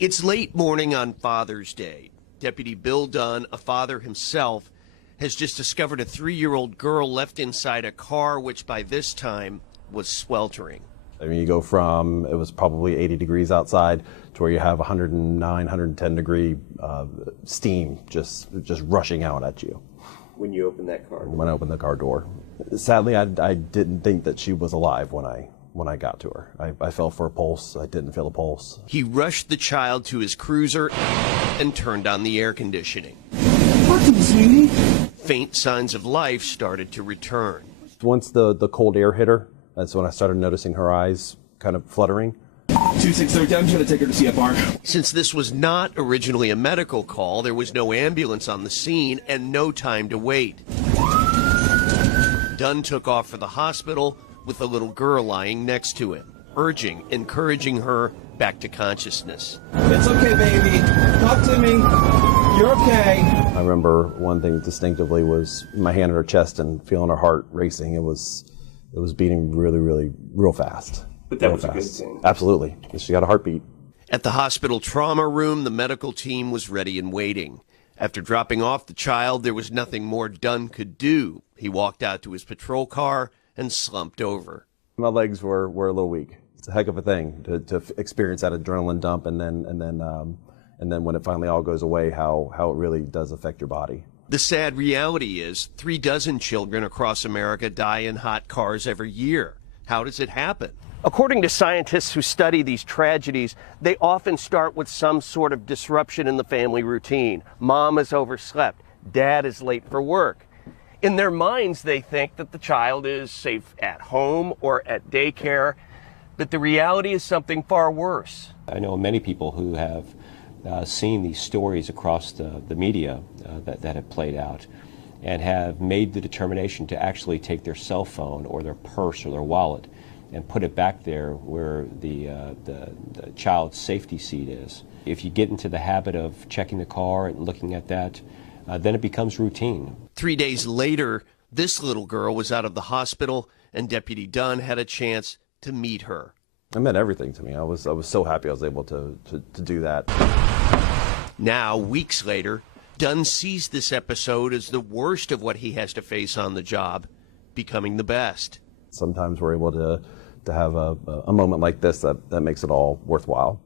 It's late morning on Father's Day. Deputy Bill Dunn, a father himself, has just discovered a 3-year-old girl left inside a car, which by this time was sweltering. I mean, you go from, it was probably 80 degrees outside to where you have 109, 110 degree steam just rushing out at you. When you opened that car door? When I opened the car door. Sadly, I didn't think that she was alive when I got to her. I felt for a pulse. I didn't feel a pulse. He rushed the child to his cruiser and turned on the air conditioning. Faint signs of life started to return. Once the cold air hit her, that's when I started noticing her eyes kind of fluttering. 2630, I'm going to take her to CFR. Since this was not originally a medical call, there was no ambulance on the scene and no time to wait. Dunn took off for the hospital with the little girl lying next to him, encouraging her back to consciousness. It's okay, baby. Talk to me. You're okay. I remember one thing distinctively was my hand on her chest and feeling her heart racing. It was beating real fast. But that was a good thing. Absolutely. She got a heartbeat. At the hospital trauma room, the medical team was ready and waiting. After dropping off the child, there was nothing more Dunn could do. He walked out to his patrol car and slumped over. My legs were a little weak. It's a heck of a thing to experience that adrenaline dump, and then when it finally all goes away, how it really does affect your body. The sad reality is 36 children across America die in hot cars every year. How does it happen? According to scientists who study these tragedies, they often start with some sort of disruption in the family routine. Mom is overslept. Dad is late for work. In their minds, they think that the child is safe at home or at daycare, but the reality is something far worse. I know many people who have seen these stories across the media that have played out and have made the determination to actually take their cell phone or their purse or their wallet and put it back there where the child's safety seat is. If you get into the habit of checking the car and looking at that, then it becomes routine. 3 days later, this little girl was out of the hospital, and Deputy Dunn had a chance to meet her. It meant everything to me. I was so happy I was able to do that. Now, weeks later, Dunn sees this episode as the worst of what he has to face on the job, becoming the best. Sometimes we're able to have a moment like this that makes it all worthwhile.